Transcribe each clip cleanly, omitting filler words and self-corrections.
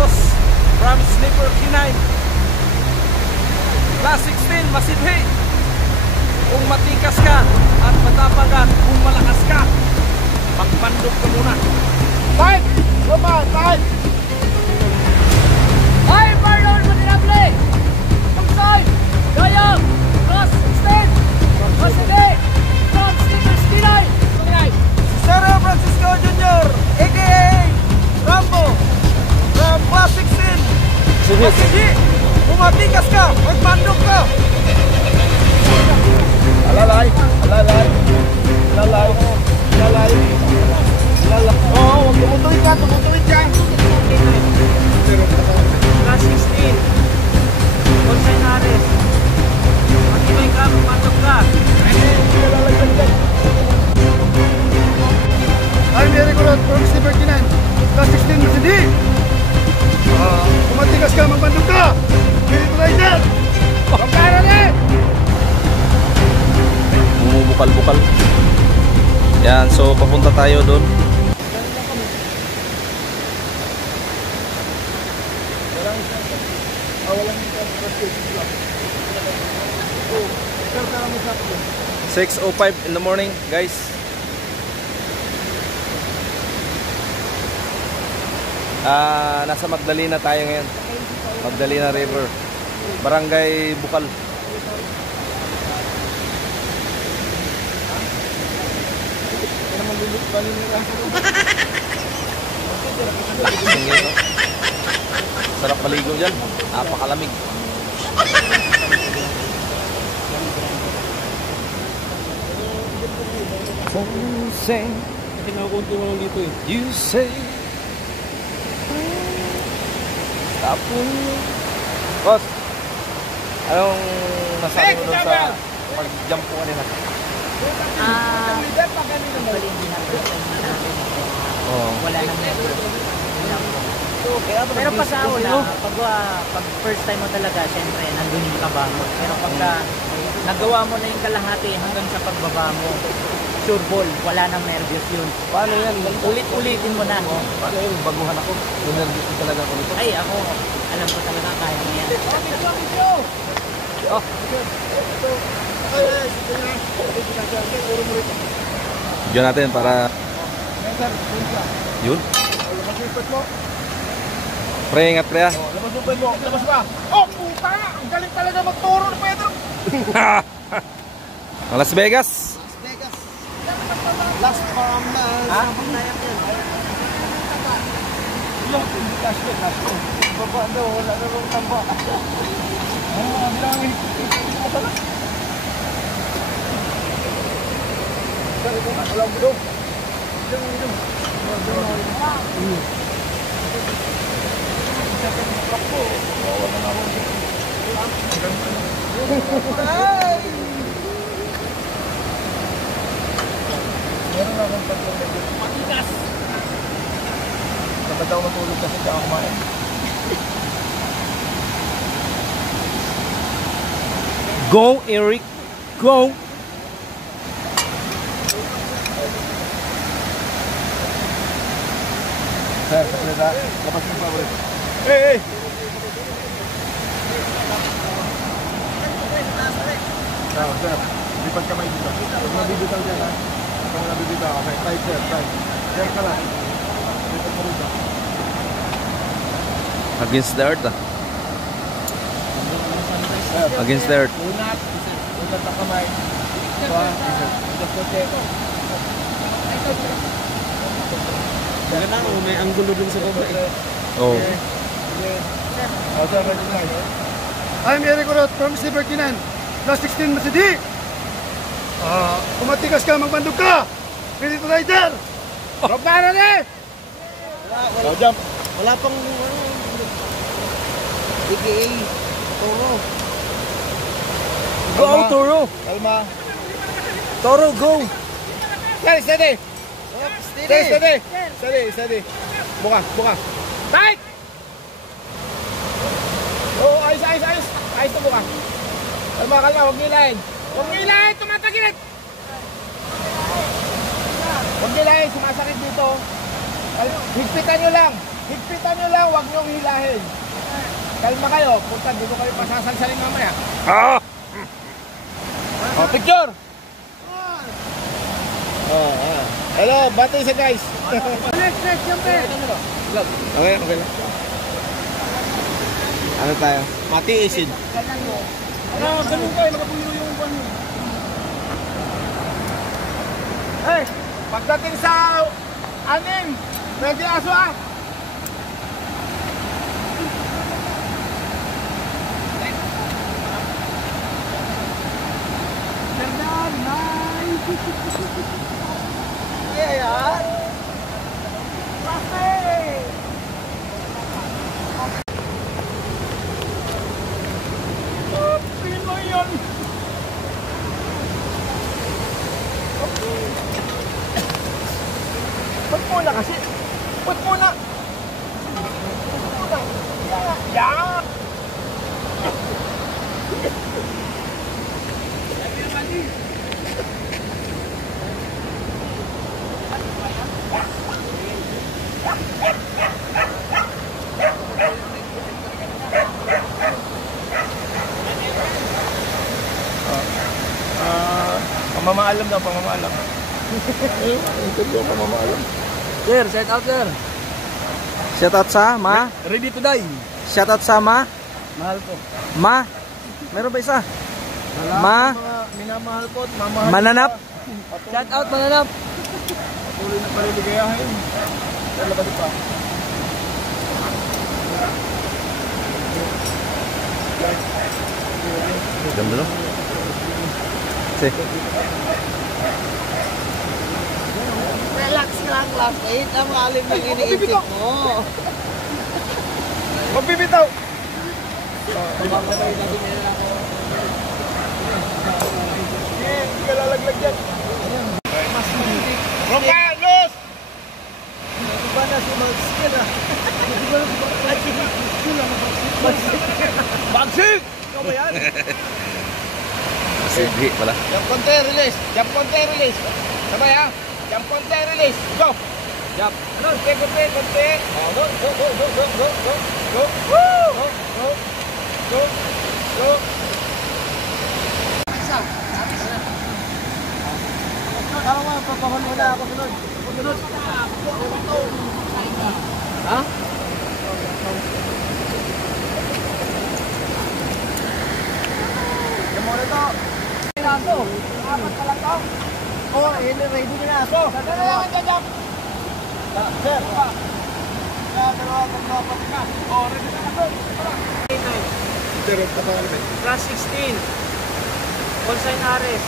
Cross from Sleeper K9. Class 16, masidhi. Kung matikas ka at matapang ka, kung malakas ka, magpandog ka muna. Fight! Come on, fight! Hi, Marlon Matinable! Outside! Gayam! Cross 16! Masidhi! From Sleeper K9! Sero Francisco Jr. aka Rambo from Class 16. Masidhi! Kung matikas ka, magpandog ka. Alalay! Alalay! Alalay! Alalay! Alalay! Oo, huwag tumutuwid ka! Tumutuwid ka! Class 16. Consign arrest. Matibay ka, magpandog ka. I'm Eric Orot from Sleeper K9. Class 16, masidhi! Kung matikas ka, magpandog ka! Spirit Rider! Pagkaran eh! Bumubukal-bukal. Yan, so papunta tayo doon. Walang 6:05 in the morning, guys. Nasa Magdalena tayo ngayon. Magdalena River, Barangay Bukal. Sarap maligo dyan. Napakalamig. Kinakunti mo lang dito eh. You say stop me. Boss, anong nasabi mo doon sa pag-jump po kanina? Actually, hindi na first time natin. Wala nang network. Pero pasaula, pag first time mo talaga, syempre, nandun yung kaba mo. Pero pagka nagawa mo na yung kalahati hanggang sa pagbaba mo, sure ball, wala nang nervyos yun. Paano yan? Ulit-ulitin mo na. Paano yun? Baguhan ako. Nervyos ko talaga ako nito. Ay, ako, alam ko talaga kaya mo yan. Oh. Diyan natin para yun. Pre, ingat pre ah. Labas mo, Pedro. Labas ka. Oh, puta! Ang galing talaga magturo ni Pedro. Las Vegas. Last from Ha? baba daw, wala na lang tamba. Bilangin. Walang budo. Meron na akong tatlong medyo matigas. Dapat ako matulog kasi siya ako kumain. Go, Eric. Go. Sir, saklita. Lapas mo pa ulit. Hey! Sir, lipat kamay dito. Huwag mabibitaw dyan ha. Huwag mabibitaw. Okay, tight sir, tight. Sir ka lang. Lipat mo rito. Against the earth ah. Against the earth. Unat. Unat na kamay. Unat kote. Ganda mo, may anggulo dun sa baba eh. Oh. I'm Eric Orot from Sleeper K9. Class 16, masidhi! Kung matikas ka, magbandog ka! Spirit Rider! Drop ka na eh! Jump! Wala pang AKA Toro. Go, Toro. Kalma! Toro, go. Steady, steady! Steady, steady! Steady, steady! Buka, buka! Tight! Oh, ayos, ayos, ayos! Ayos na buka! Kalma, kalma, huwag nilahin! Huwag nilahin! Tumatagilid! Huwag nilahin, sumasakit dito! Higpitan nyo lang! Higpitan nyo lang! huwag niyong hilahin. Kalma kayo, punta dito kayo pasasalsalin mamaya. Oh, picture! Hello, bati sa guys. Next, siyempre. Okay, okay lang. Ano tayo? Mati isin. Ganun kayo, nakapulo yung buwan mo. Hey, pagdating sa anim, ready aso ah. Gandaan, nice. Ayan. Sino yun? Ba't muna kasi? Ba't muna? Yan! Pamamaalam daw, pamamaalam. Interview, pamamaalam. Sir, shout out sir. Shout out sa Ma. Ready to die. Shout out sa Ma. Mahal ko. Ma. Meron ba isa? Ma. Mga minamahal ko at mamahal. Mananap. Shout out Mananap. Tuloy na paliligayahin. Dala ba di pa? Ganda no? Sige. Relax lang, classmate. Ang alim ng iniisip mo. Magbibitaw! Hindi ka lalaglag dyan. Romanos! Iba na si Maxil ah. Bagsik! Ikaw ba yan? Sige pala. Jump konti, release. Jump konti, release. Sabay ha. Jump konti, release. Go! Jump. Konti, konti, konti. Oh, go, go, go, go, go, go, go. Go. Woo! Go, go, go, go. Tama mo, papahon muna ako sunod. Sunod. Ha? Muna to. Aso. Apat pa lang to. Oo, ready na na aso. Saan na lang ang jump? Sir. Dalawa ka. Oh, ready na ka to. Class 16. Call sign Ares.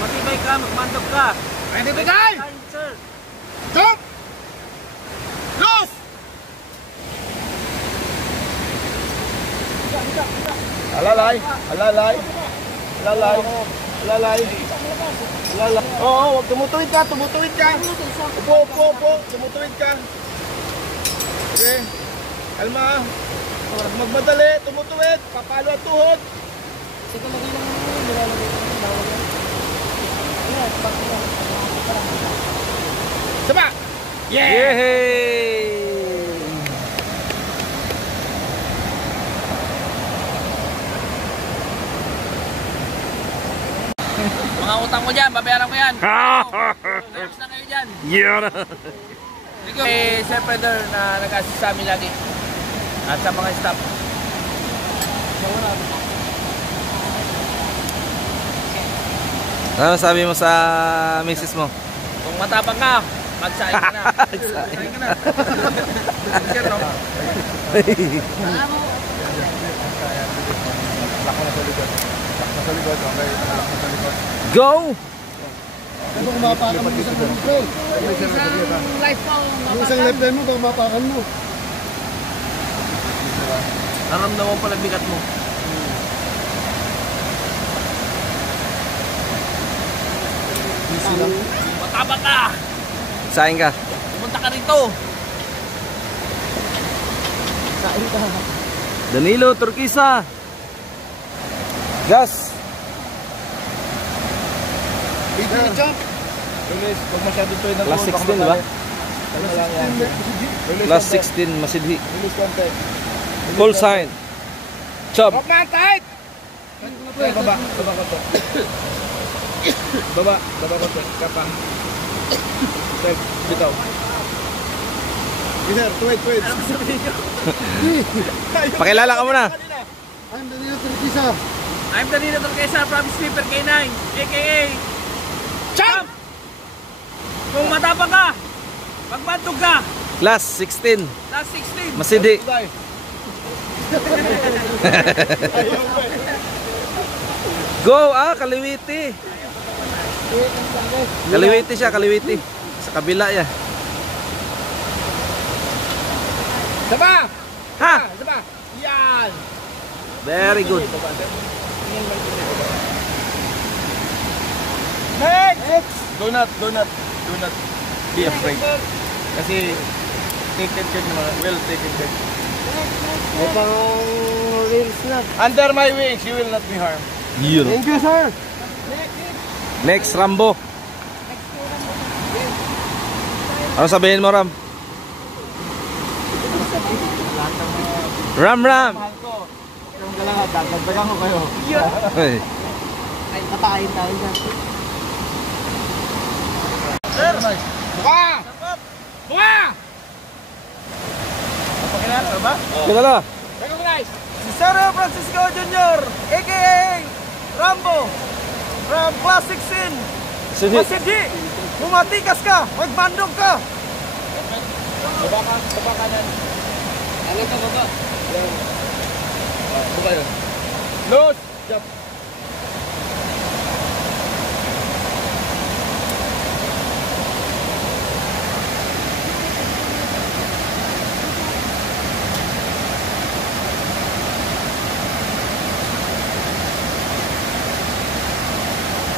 Matibay ka, magmandog ka. Ready to die! Sir. Jump! Loose! Alalay! Alalay! Alalay! Alalay! Alalay! Oo, wag tumutuwid ka! Tumutuwid ka! Upo, upo, upo! Tumutuwid ka! Okay. Kalma! Huwag magmadali! Tumutuwid! Papalo ang tuhod! Sige, lagay lang mo. Nilalagay lang. Yes, bakit lang. Saba! Yeah! Yay! Mga utang mo dyan, babayaran ko yan. Relax na kayo dyan. Yeah. Eh, Sir Pedro na nag-assist sa amin lagi. At sa mga staff. Ano sabi mo sa misis mo? Kung matapang ka, magsaing ka na. Magsaing ka na. Sir, no? Go! Ano kung mapakan mo isang control? Life mo. Yung isang left line mo, baka mapakan mo. Naramdaman pala bigat mo. Easy lang. Matapang ka! Saing ka. Pumunta ka rito. Danilo, Turkisa. Gas. Jump! Release, huwag masyado tuwid ng Class tuhod, 16 baka ba? madali. Kalma lang yan. Last 16 masidhi. Release konti. Full sign. Chop. Rope man, tight! Baba konti. Baba konti. Kapa. Step, bitaw. Sir, wait. Pakilala ka muna. I'm Danilo Turquisa. I'm Danilo Turquesa from Sleeper K9, aka Champ! Kung matapang ka, magbantog ka, Last 16 last 16. masidhi. Go kaliwiti. Kaliwiti siya, kaliwiti. Sa kabila ya. Saba! Ha? Saba! Yan! Very good. Next! Do not be afraid. Kasi taken care naman. Well taken care. May pang reels na. Under my wings, you will not be harmed. Yun. Thank you, sir. Next, Rambo. Ano sabihin mo, Ram? Ram. Yung galang dagdagan ko kayo. Hey. Ay, patayin tayo dyan. Buka! Buka! Pakilala ba? Kilala. Recognize! Si Sir Francisco Jr., a.k.a. Rambo, from Class 16. Sige. Masidhi, bumatikas ka, magbandog ka. Baba kanan. Ano ka baba? Buka yun. Loose! Jump!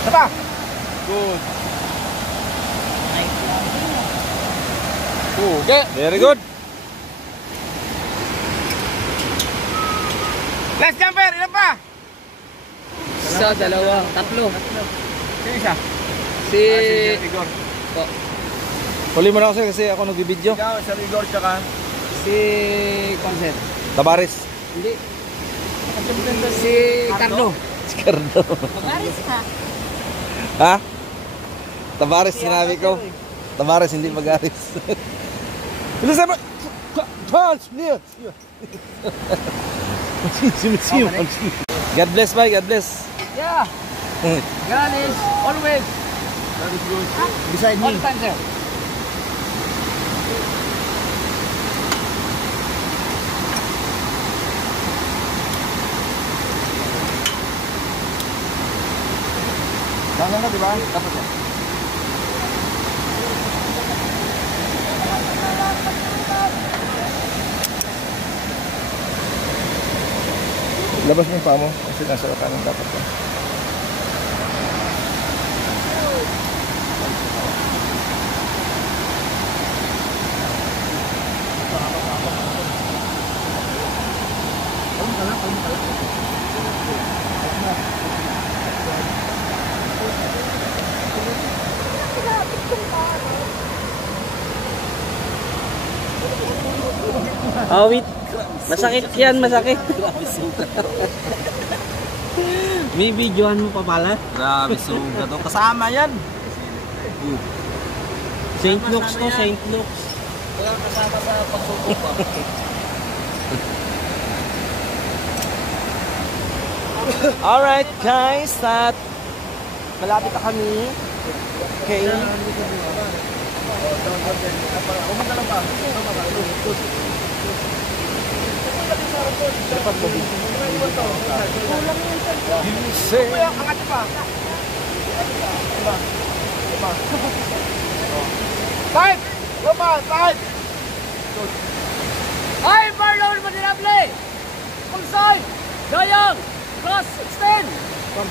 Saba! Good. Okay. Very good. Last jumper, ilan pa? Isa, dalawa, tatlo. Sino isa? Si... Rigor. Huli mo na ako kasi ako nagbibideo. Ikaw, sa Rigor, tsaka Si... Concept. Tabaris. Hindi. Si Carlo. Si Cardo. Pagaris ka. Ha? Tabaris sinabi ko. Tabaris hindi Bagaris. Bilis na ba? God bless, bye. God bless. Yeah. God is always beside all time there. Tama na, di ba? Tapos yan. Labas mo yung paa mo kasi nasa kanan dapat yan. Oh, wait. Masakit yan, masakit. May videohan mo pa pala? Grabe, suga to. Kasama yan. St. Luke's to, St. Luke's. Walang kasama sa pagsubok pa. Alright guys, at malapit na kami. Okay. Tight! Lupa! Tight! Ay, Marlon Manilable! Pulsoy! Dayang! Cross 16!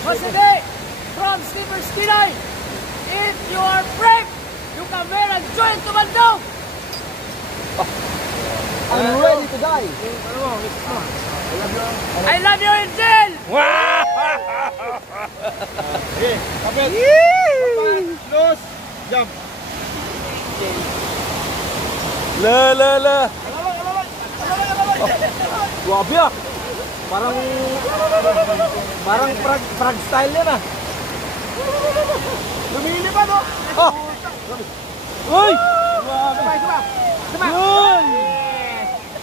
Maside! From Sleeper K9! If you are brave, you can wear and join to Bandung! I'm ready to die! I love you, Angel! Okay, kapit! Lupa! Loose! Jump! La. Grabe ah. Parang frag style yan ah. Lumilipad oh. Oh. Uy! Sabay. Uy!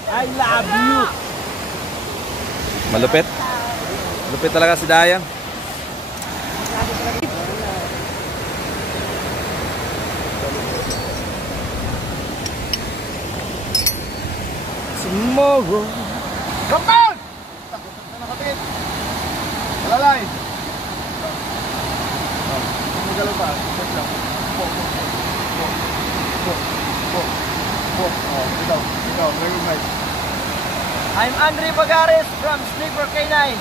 I love you. Malupit. Malupit talaga si Dayang. Tomorrow. Compound! Nakatingin. Malalay. Magalaw pa. Ikaw, recognize. I'm Andre Bagares from Sniper K9.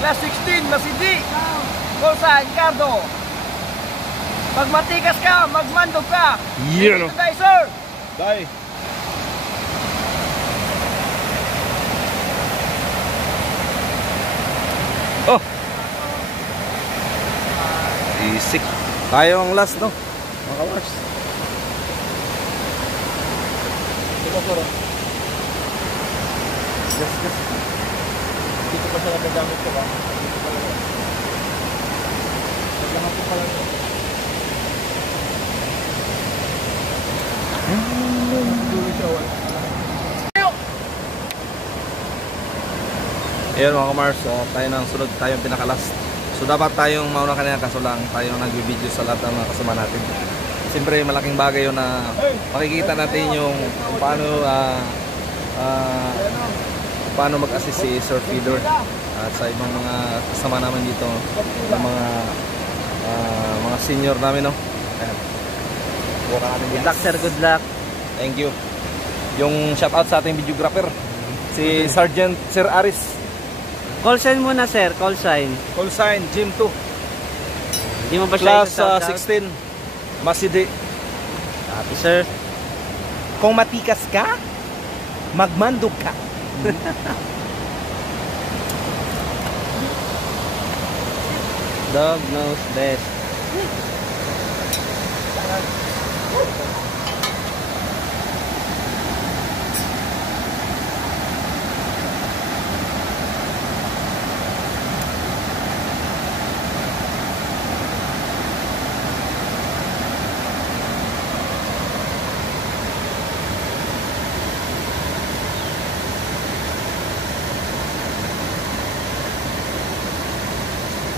Class 16, Masidi. Bulsa, Encardo. Pag matikas ka, magmandog ka. Yeah, no. Dito tayo, sir. Day. Oh. Isik. Tayo ang last, no? Mga kawars. Yes. Dito pa siya nagagamit ko ba? Dito pa lang. Naglahat ko pala ito. Ayan mga kamars, so, tayo ng sunod, tayong pinaka-last. So dapat tayong mauna kanina, kaso lang tayo nag-video sa lahat ng mga kasama natin. Siyempre malaking bagay yun na makikita natin yung kung paano mag-assist si Sir Feeder at sa ibang mga kasama namin dito, ng mga senior namin, no? Ayan. Buka natin Good luck, sir. Good luck. Thank you. Yung shoutout sa ating videographer, si Sergeant Sir Aris. Call sign muna, sir. Call sign. Call sign, Gym 2. Hindi mo ba siya Class 16, Masidi. Happy, sir. Kung matikas ka, magmandog ka. Dog knows best.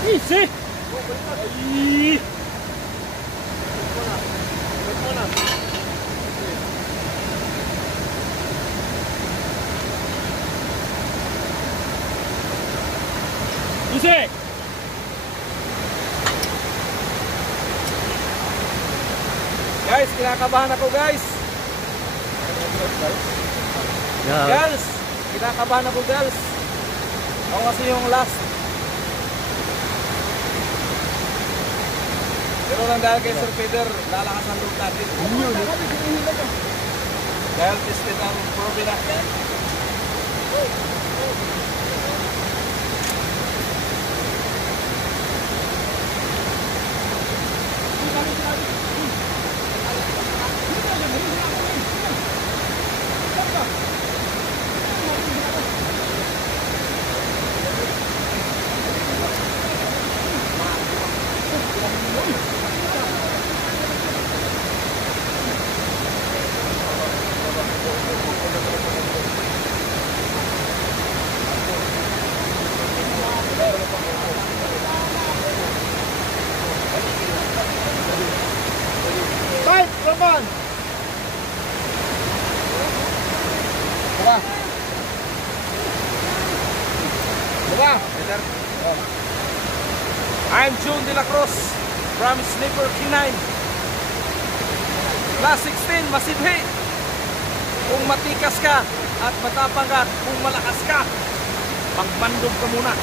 Easy! Easy! Guys, kinakabahan ako guys. Girls, kinakabahan ako girls. Ako kasi yung last. Pero lang dahil kay Sir Peter, lalakas ang loob natin. Dahil tested ang probe natin. Fight! Come on! Diba? Diba? I'm June De La Cruz from Sniper K9. Class 16, Masidhi. Kung matikas ka at matapang ka, kung malakas ka, pagmandog ka muna.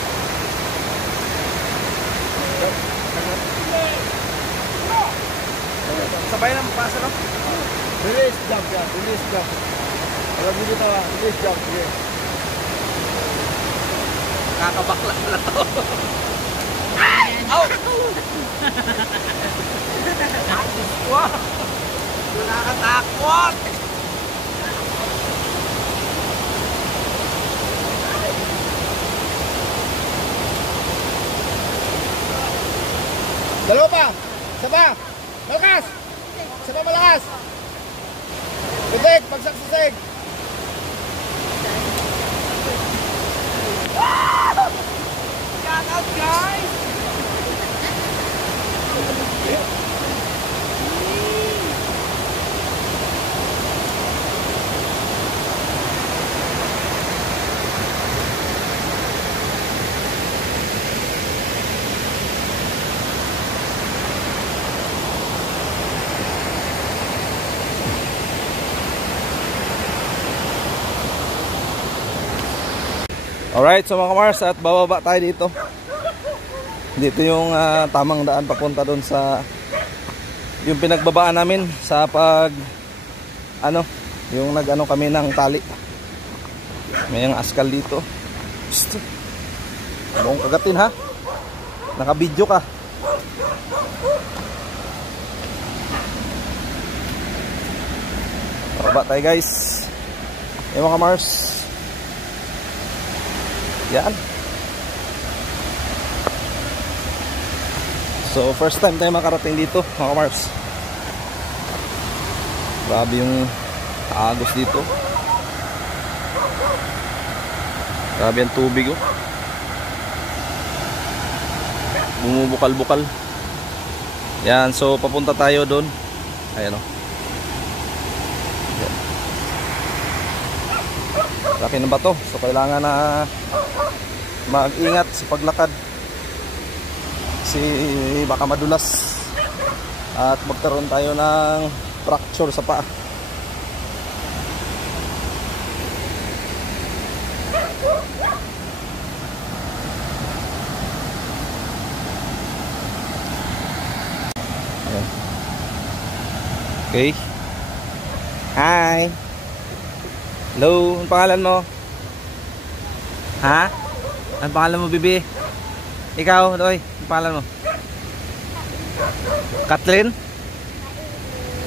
Sabay na magpasa, no? Release jump yan. Release jump. Alam mo dito ba? Release jump. Sige. Kakabakla na to. Ay! Ow! Wow! Nakakatakot! Dalawa pa. Isa pa. Malakas. Isa pa malakas. Sisig. Bagsak sisig. Shout out, guys! Alright, so mga kamars, at bababa tayo dito. Dito yung tamang daan papunta doon sa yung pinagbabaan namin sa pag yung nag-ano kami ng tali. May yung askal dito. Psst. Buong kagatin ha. Naka-video ka. Bababa tayo guys. Yung mga kamars. Yan. So first time tayo makarating dito mga kamars. Grabe yung agos dito. Grabe ang tubig oh. Bumubukal-bukal. Yan, so papunta tayo doon. Ayan oh. Yan. Laki ng bato. So kailangan na mag-ingat sa paglakad. Kasi baka madulas. At magkaroon tayo ng fracture sa paa. Ayan. Okay. Hi. Hello, ang pangalan mo? Ha? Ang pangalan mo, bibi? Ikaw, Doy, ang pangalan mo? Kathleen?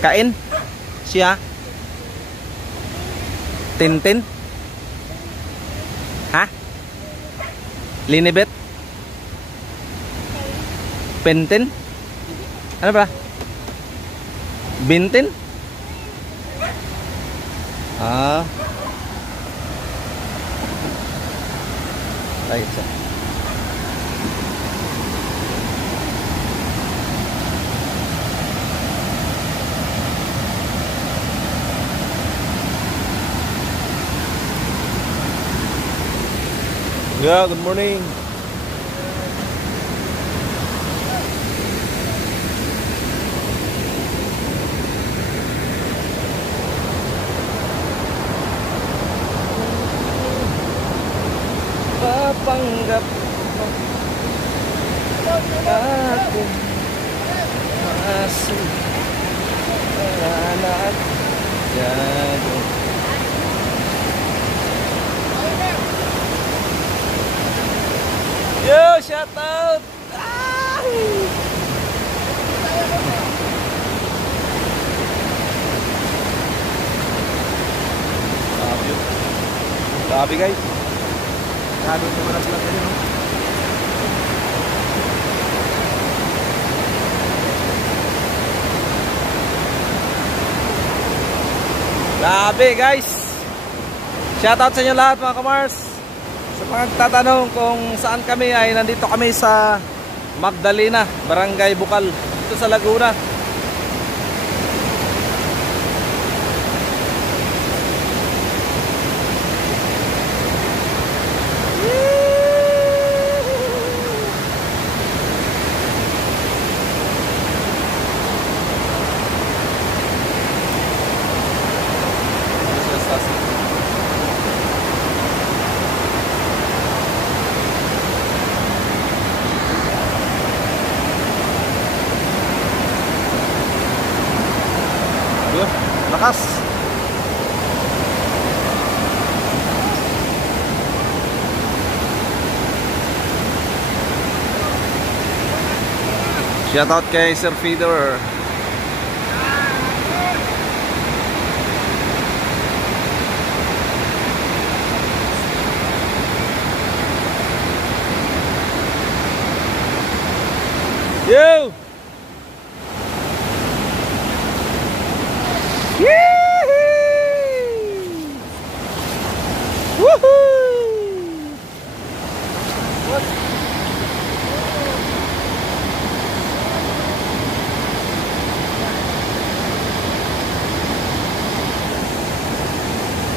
Kain? Siya? Tintin? Ha? Linibet? Pentin? Ano ba? Bintin? Ah. Ay, isa. Yeah, good morning. Papanggap mo aking masulanan gago. Yo, shout out! Grabe guys. Grabe ito mga vlog kayo, no? Grabe guys. Shoutout sa inyo lahat mga kamars. Sa mga nagtatanong kung saan kami, ay nandito kami sa Magdalena, Barangay Bukal, dito sa Laguna. Lakas. Shout out kay Sir Feeder. Yo!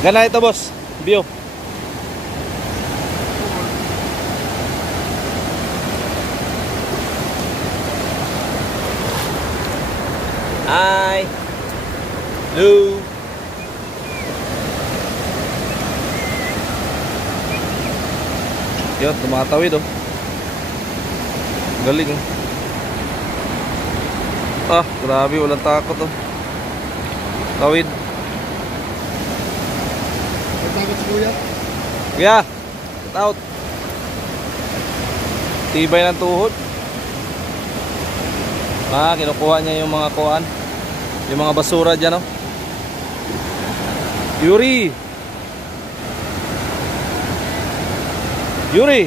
Gana ito, boss. View. Hi. Hello. Yun, tumatawid oh. Galing oh. Ah, grabe, walang takot oh. Tawid. Takot si Kuya. Kuya, get out. Tibay ng tuhod. Ah, kinukuha niya yung mga kuan, yung mga basura dyan oh. Yuri. Yuri.